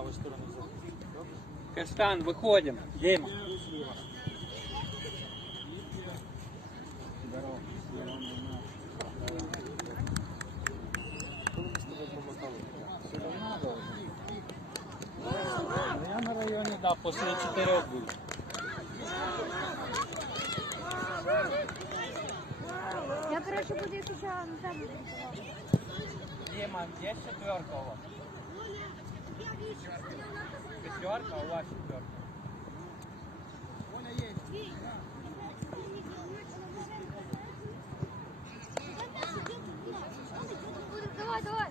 правой стороны. Каштан, виходимо. Діма. Зліва. Здорово. Коли ми з тобою по бокалу? Все давно должен? Ну, Я на районі, да, після чотирьох був. Я, короче, буду їх ще на тебе працювати. Діма, є четверка у вас? Пятерка, у вас четверка. Давай, давай.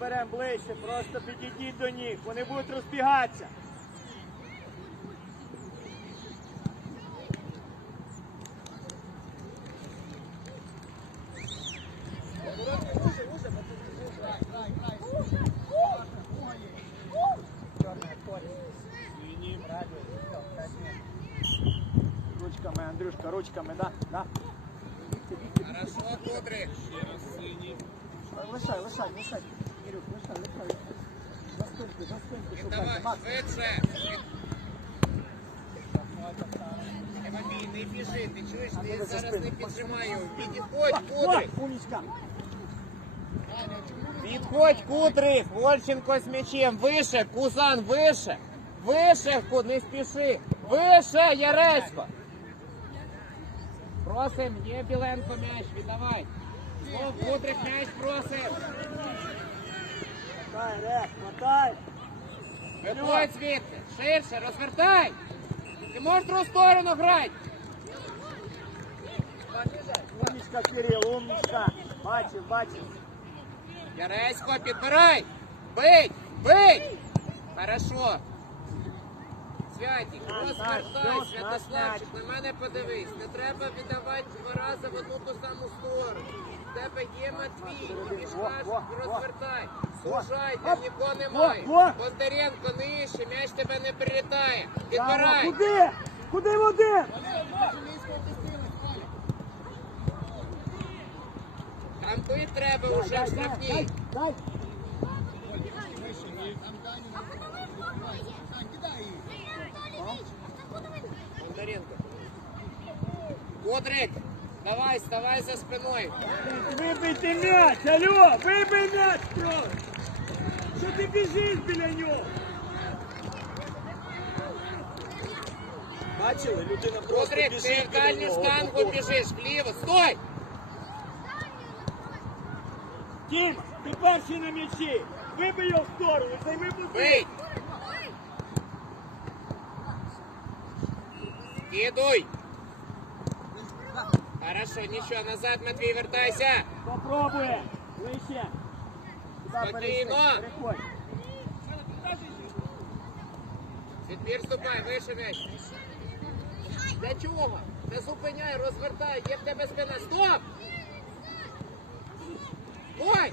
Беремо ближче, просто підійдіть до них, вони будуть розбігатися. Ручками, Андрюшка, ручками, да? Да. Хорошо, Кудрик. Лишай, лишай, лишай. Ірюк, лишай, лишай. За спинку, за спинку, шукайте. Давай, Макс, швидше. Тимофій, не біжи, ти чуєш, ти за зараз не піджимай його. Підходь, О, умничка. Підходь, Кудрик. Вольченко з м'ячем. Вище, Кузан, вище. Вище, не спіши. Вище, Яресько. Просим, є Біленко м'яч, віддавай. Знов Кудрик м'яч просим. Мотай, Рек, мотай. Виходь звідти, ширше, розвертай. Ти можеш в другу сторону грати. Умничка, Кирил, умничка. Бачив, бачив. Яресько, підбирай! Бить! Бить! Хорошо. Святік, розвертай, Святославчик, на мене подивись. Не треба віддавати два рази в одну ту саму сторону. В тебе є Матвій, тобі ж кажуть, розвертай. Сужай, нікого немає. Бондаренко нижче, м'яч тебе не прилітає. Підбирай. Куди? Куди води? Там бить треба Дай, вже в дай, дай, штрафній. дай. Бондаренко. Кодрик, давай, вставай за спиною. Вибийте м'яч, алло, вибий м'яч просто. Що ти біжиш біля нього? Бачили? Людина просто Кодрик, ти біжить в біля дальню нього. штангу біжиш, вліво, стой! Діма, ти перший на м'ячі. Вибий його в сторону, займи позицію. Кидуй! Хорошо, нічого, назад, Матвій, вертайся! Попробує. Ближче. Спокійно. переходь. Відбір ступай, вище м'яч. Для чого? Не зупиняй, розвертай, є в тебе спина. Стоп! Ой!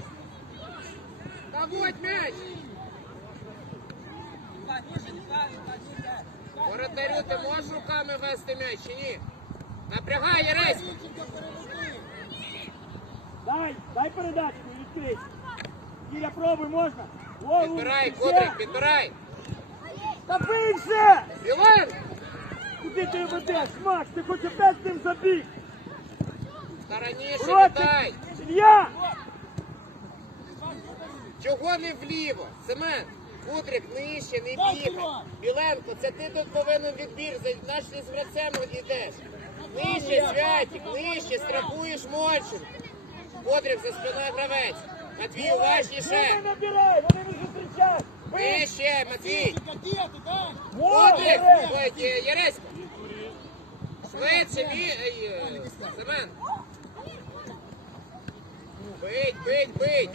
Наводь м'яч! Воротарю, ти можеш руками вести м'яч чи ні? Напрягай, Яресько! Дай, дай передачку, відкрий. Кіля, пробуй, можна. О, Підбирай, ще. Кодрик, підбирай! Та бий вже! Білен! Куди ти ведеш, Макс? Ти хоч опять з ним забіг. Та раніше Ротик! віддай! Ілья! Чого не вліво? Семен, Кудрик, нижче, не бігай. Біленко, це ти тут повинен відбір, наш ти з гравцем йдеш. Нижче, Святик, нижче, страхуєш Мольченко. Кудрик за спиною гравець. Матвій, уважніше. Нижче, Матвій. Кудрик, е, Яресько. Швидше, ей, е, Семен. Бить, бить, бить.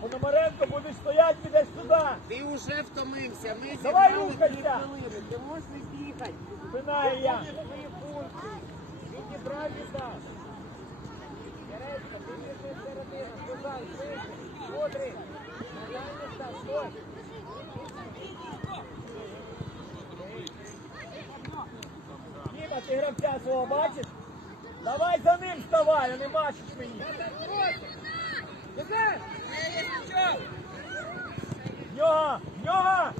Пономаренко будеш стояти, підеш сюди. Ти вже втомився. Ми Давай зіграли рухайся. дві хвилини. Ти можеш не бігати. Спина, Ілля. Свої функції. Відібрав віддав. Яресько, ти біжи середину. Кузан, швидше. Дальній став. Стой. ти гравця свого бачиш? Давай за ним вставай, а не машеш мені. В Нього, в нього!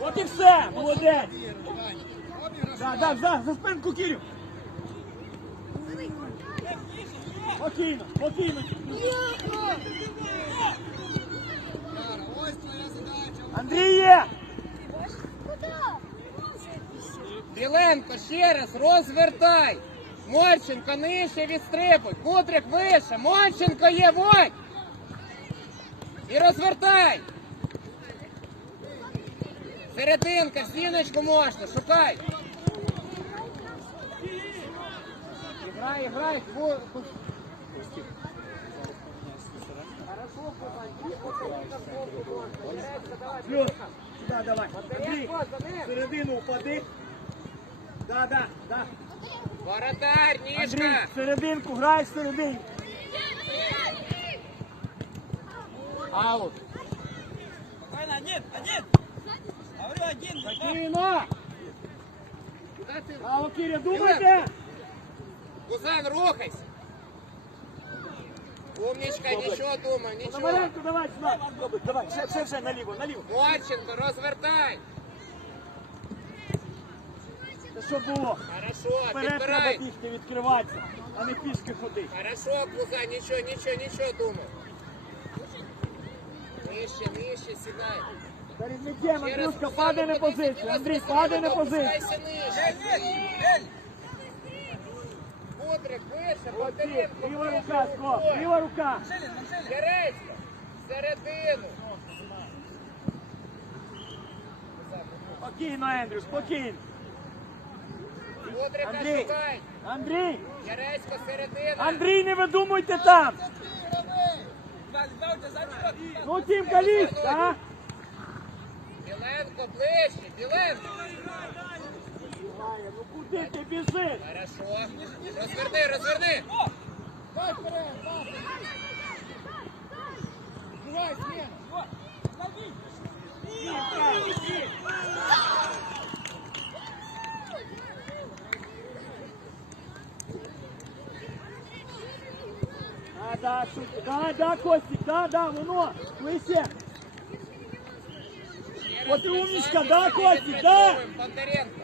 От і все, молодець! Да, да, за, за спинку Кирю! Спокійно, спокійно. Андріє! Біленко, ще раз, розвертай. Морченко нижче відстрибуй. Кудрик вище. Морченко є, водь. І розвертай. Серединка, стіночку можна, шукай. Грай, грай. Ку- ку- Хорошо, Плюс. Сюда давай. Андрій, середину упади. Да, да, да. Воротар, Андрій, ніжка. серединку, грай в середині. Аут. Спокійно. Куди ти? Браво, Киря, думайте. Кузен, рухайся. Умничка, нічого думай, нічого. Пономаренко, давай сюди. Добре, давай, ще, ще, ще, наліво, наліво. Морченко, розвертай. Це що було? Хорошо, Вперед треба підбирай. бігти, відкриватися, а не пішки ходити. Хорошо, Куза, нічого, нічого, нічого думай. Нижче, нижче, сідай. Перед м'ячем, Ще раз, Андрюшка, Куза, падай на позицію. Андрій, Куза, падай на позицію. опускайся нижче. Кудрик, вище, Молодці, Бондаренко, ліва вище, рука, Скоп, рукою. ліва рука. Яресько, середину. Спокійно, Ендрю, спокійно. Андрій. Андрій, Яресько, середина. Андрій, не видумуйте там. Ну, тім каліс, а? Біленко, ближче, Біленко. Ну куди ти біжиш? Хорошо. Розверни, розверни. Да, да, шут- да, да, Костик, да, да, воно, вище. От і умничка, да, Костик, да? Бондаренко.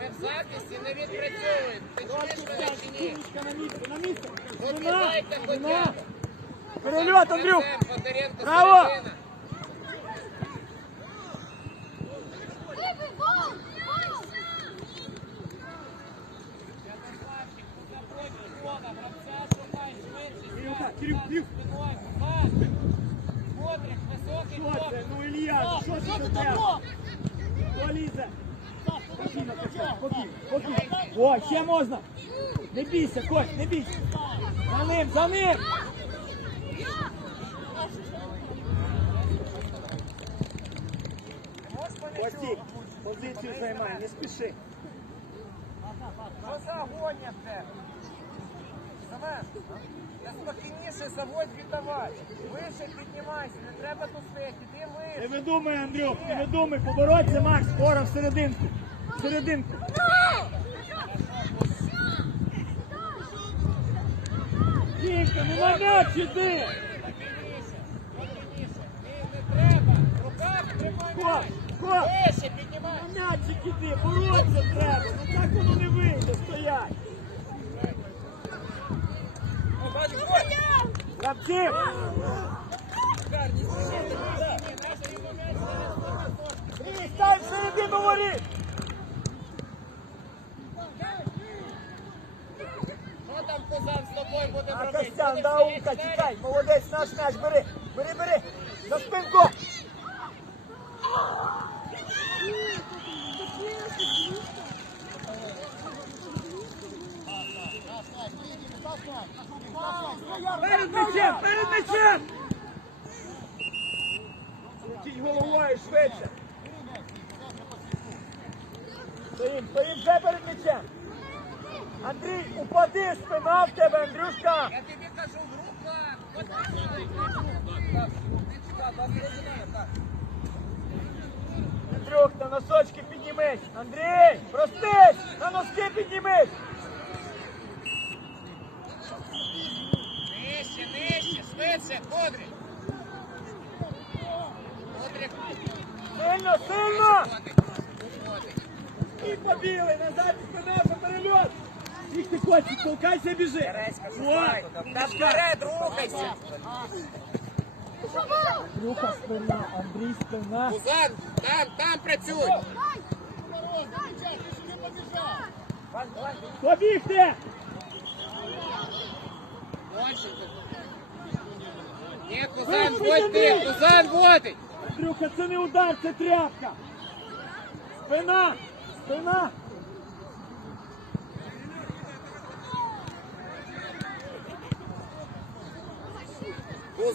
Ми в захисті не відпрацьовуємо. Ти чуєш мене чи ні? Умничка на місце, на місце. Ну, Спина, піддайте хоча спина. б. Перельот, Андрюк. Артем, Бондаренко, Браво! середина. О, ще можна. Не бійся, Кость, не бійся. За ним, за ним. Костік, позицію займай, не спіши. Що за агонія в тебе? Семен, я спокійніше заводь віддавай. Вище піднімайся, не треба тут стояти, іди Не вище. видумай, Андрюк, не видумай, побороться, Макс, скоро в серединку. В серединку. Дімка, не на м'яч іди! Треба, ну не вийде, стоять. Сергій, стань середину воріт! Що там буде А робити? Костян, да, далі? тікай, молодець, наш м'яч, бери, бери, бери, за спинку. Перед м'ячем, перед м'ячем! Летіть головою швидше. Стоїм, стоїм вже перед м'ячем. Андрій, упади, спина в тебе, Андрюшка. Я тобі кажу, в руках. Андрюх, на носочки піднімись! Андрій! Простись! На носки піднімись! Нижче, нижче, швидше, Кодрик. Кодрик, Сильно, сильно! І побігли! Назад і спинався перельот! Їх ти хочеш, толкайся! Ой! Та вперед рухайся. Андрюха спина, Андрій спина. Пузан, там, там працюй. Побігти! Ні, Пузан, водь ти, Пузан водить. Андрюха, це не удар, це тряпка! Спина! Спина!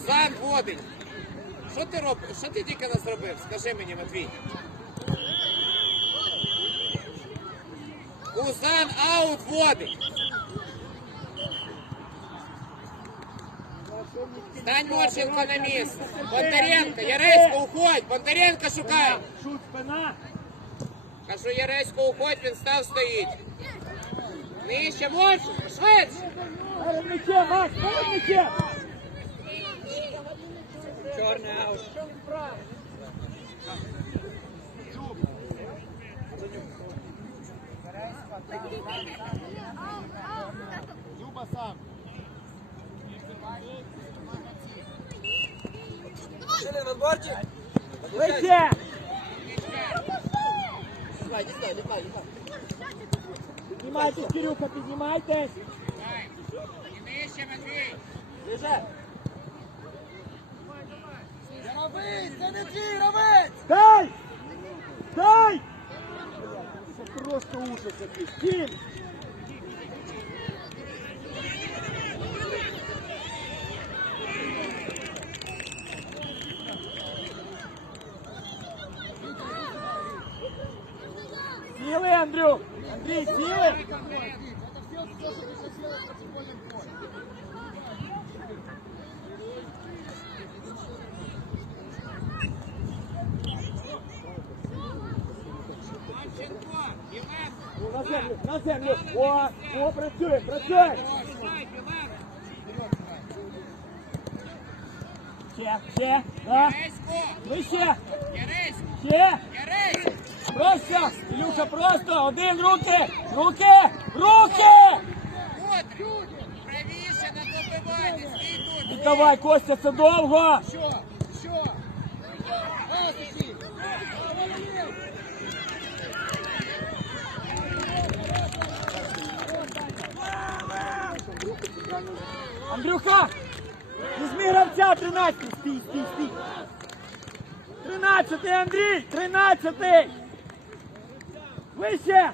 Пузан водить. Що ти робиш? Що ти тільки не зробив? Скажи мені, Матвій. Пузан аут водить. Стань Морченко на місце. Бондаренко, Яресько, уходь. Бондаренко шукай. Шут, спина! Кажу, Яресько, уходь, він став стоїть. Нижче, Морченко, швидше. Перед м'ячем, Макс, перед м'ячем! Чорний аут. Вище! Піднімайтесь, Кирюха, піднімайтесь! І нижче, Матвій. Дай! Дай! Це просто ужас якийсь. Кім! Сіли, Андрюк! Андрій, сіли! Марченко, Євген. Ну, На землю, на землю! О, о, працює, працює! Ще, ще, да, вище, ще! Просто! Ілюша, просто! Один, руки! Руки! Руки! Правіше на добивання, стій тут. Віддавай, Костя, це довго! Що? Андрюха! Візьми гравця 13! Стій, стій, стій! 13 Андрій! 13 Вище!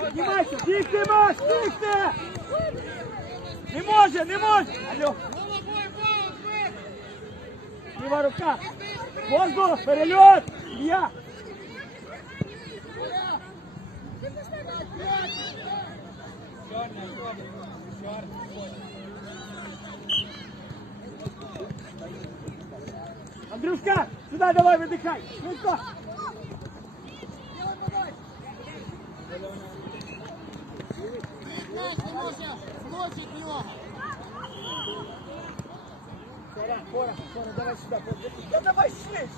Піднімайся! Бігти, Маш! Бігти! Не може, не може! Алло! Ліва рука! Воздух! Перельот! Ілья! Андрюшка, сюда давай выдыхай. Швидко. Сора, Кора, Кора, давай сюда. Да давай швидше.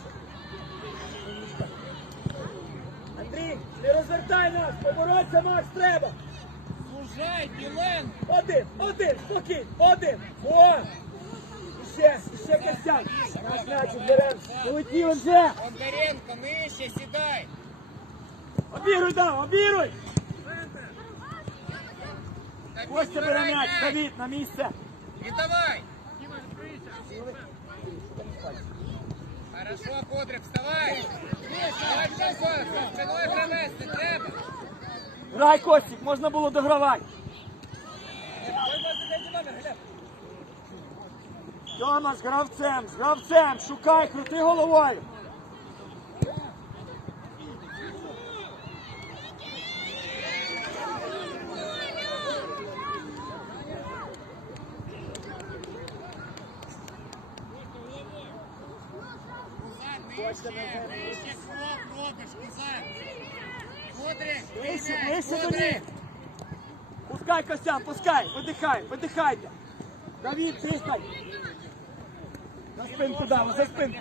Андрій, не розвертай нас, поборотися, Макс, треба. Служай, Білен. Один, один, спокій, один. О! Ще, ще Костян. Наш м'яч беремо. Полетів вже. Бондаренко, нижче, сідай. Обіруй, да, обіруй. Давид, Костя бере збирай м'яч, м'яч. Давід, на місце. І давай. Хорошо, Кодрик, вставай. Марченко, за спиною провести, треба. Грай, Костік, можна було догравати. Тьома з гравцем, з гравцем, шукай, крути головою. Костя на землю. Нижче крок робиш, Кузак. Мудрик, до них. Пускай, Костян, пускай, видихай, видихайте. Давід, пристань. На спинку дам, за спинку.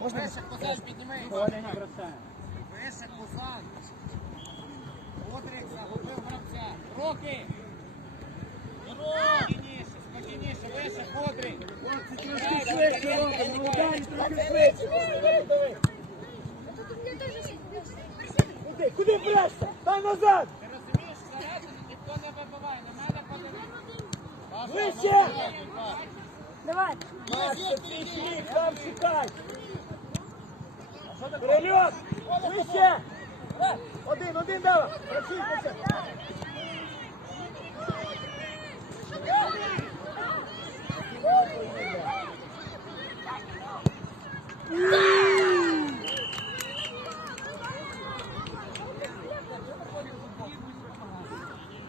Можна? Вище, Кузак, піднімай. Коля не бросає. Вище, Кузак. Мудрик загубив гравця. Руки. Спокійніше, спокійніше, вище, Мудрик. Хлопці, трошки швидше робимо, ну далі трохи швидше. Давай. Куди, куди брешся? Дай назад! Ти розумієш, всередину ніхто не вибиває, на мене подивись. Вище! Давай. Настя, твій шліх, там шукай! Перельот! Вище! Один, один, давай! Працюй, Костя!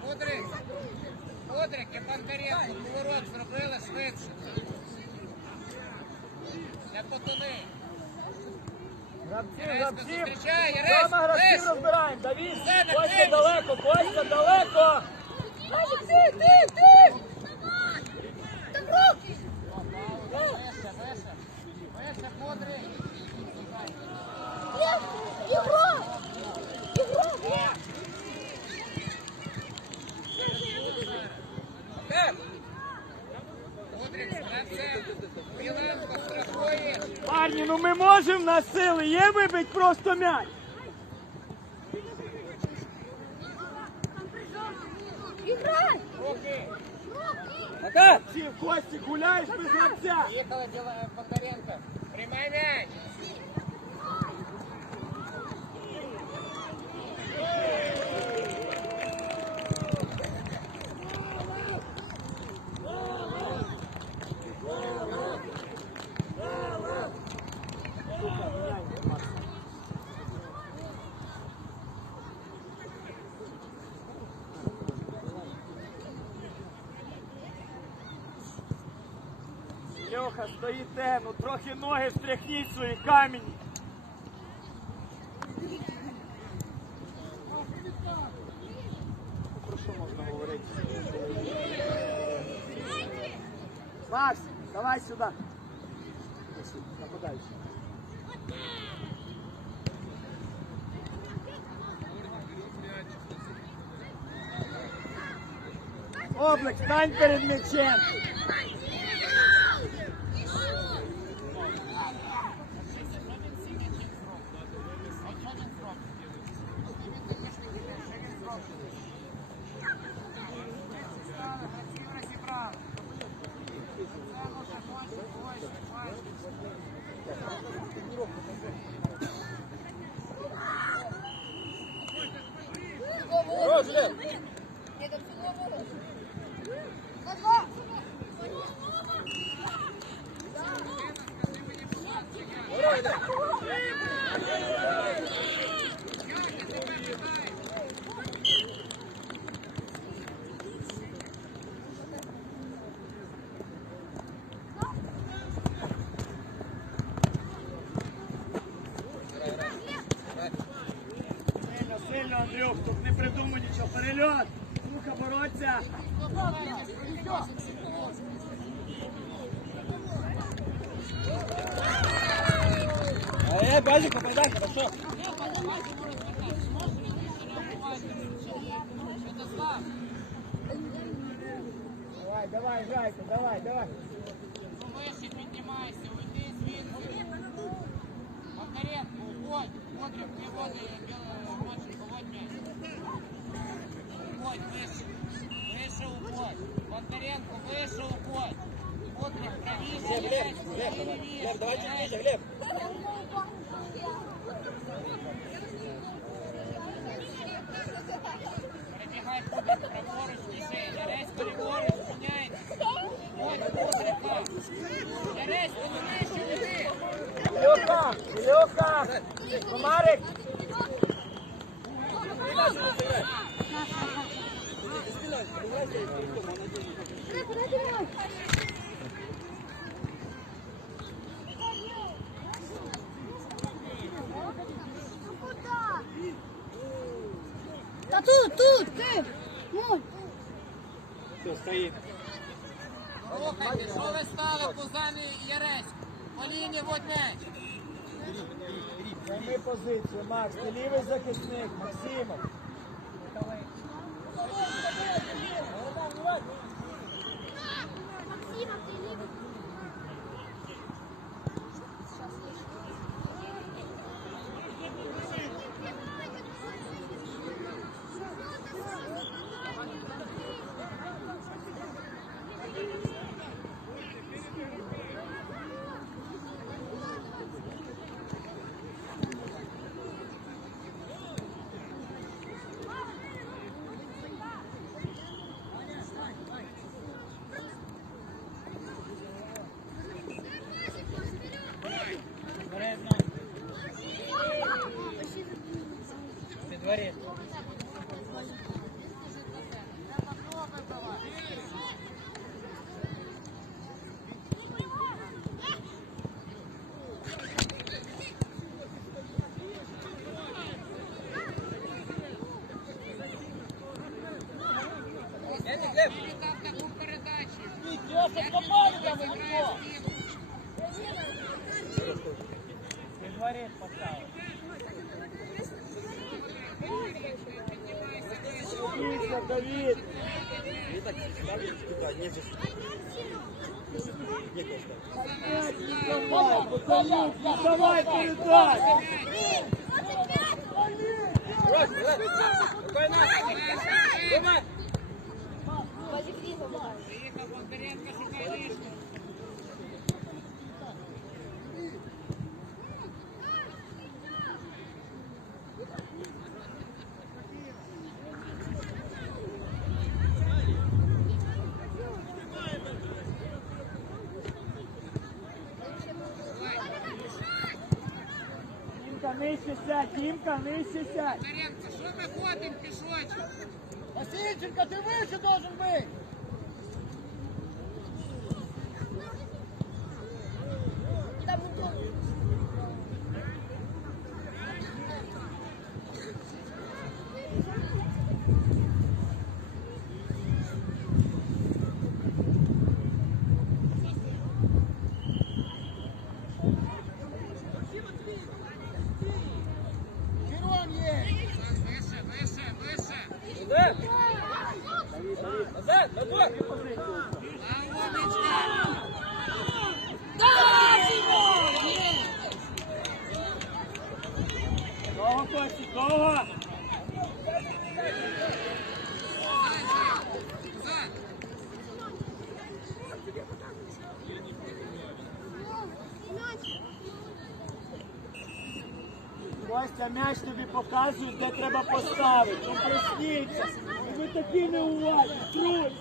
Мудрик, Мудрик і Бондаренко, поворот зробили швидше. Не потони. Гравців, Дома гравців розбираємо! Давід! Все, на Костя фініш. далеко, Костя далеко! Ти, ти, ти! Там руки! Вище, вище. Вище, Мудрик. Євро! Євро! Мудрик з гравцем. Біленко страхує. Парні, ну ми можемо, в нас сили є вибить просто м'яч! Іграй! Руки. Чи в Кості гуляєш без гравця? Їхали Біла- Бондаренко. Приймай м'яч. Трохи ноги встряхніть свої камені. Про що можна говорити? Макс, давай сюди. Нападаючий. Облик, стань перед м'ячем. Сильно, сильно, Андрюх, тут не придумай нічого. Перельот! Сука, бороться! Е, Базик, попадай, хорошо. Давай, давай, Жайка, давай, давай. Вище піднімайся, уйди звідси. Бондаренко, уходь. Мудрик, не води, Моченко, водь м'яч. Уходь, вище. Вище уходь. Бондаренко, вище уходь. Мудрик, правіше. Глеб, Глеб, Глеб, Глеб, давай чуть ниже, Глеб. Та тут, тут, ти! Нуль! Все, стоїть. Слухайте, що ви стали, Пузан і Яресько? По лінії м'яч. Займи позицію, Макс, ти лівий захисник, Максимов. Максима, ти лівий. Вперед, Підворіт. Там таку передачу. Підворіт поставив. Дивіться, Давід. Давай, Пацанюк, ну давай передай. Приїхав Бондаренко, шукай лишню. Тімка, нижче Тімка, нижче сядь. Бондаренко, що ми ходимо пішочок? Васильченко, ти вище должен бути. Вище, вище, вище. А умничка. Довго, Костік, довго. Пузан. Костя, м'яч тобі показує, де треба поставити. Ну просніться. Ви такі неуважні,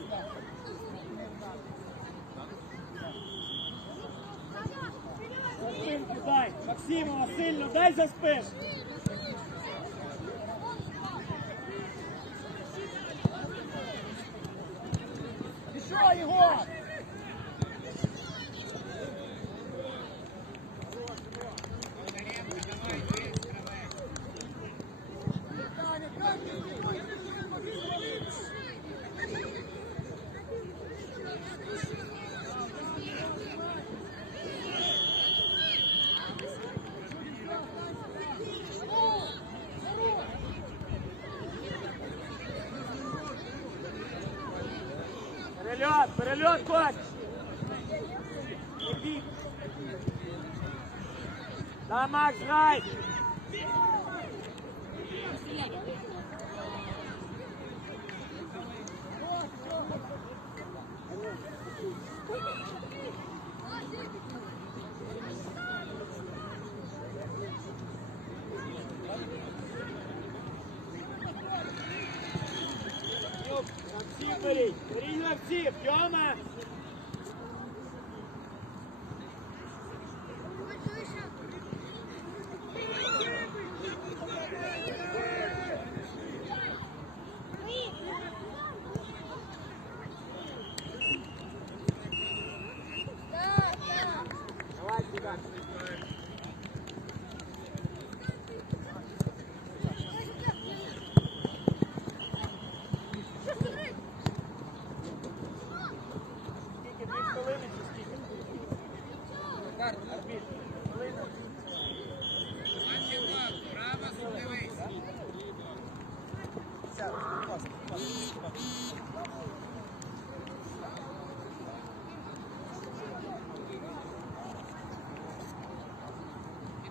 дай. Максимова, сильно, дай за спину. Перельот, перельот, Кость! Да, Макс, грай! Гравців гравців, Тьома! Давай сюда.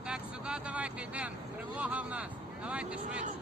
Так, сюди давайте йдемо. Тривога в нас. Давайте швидше.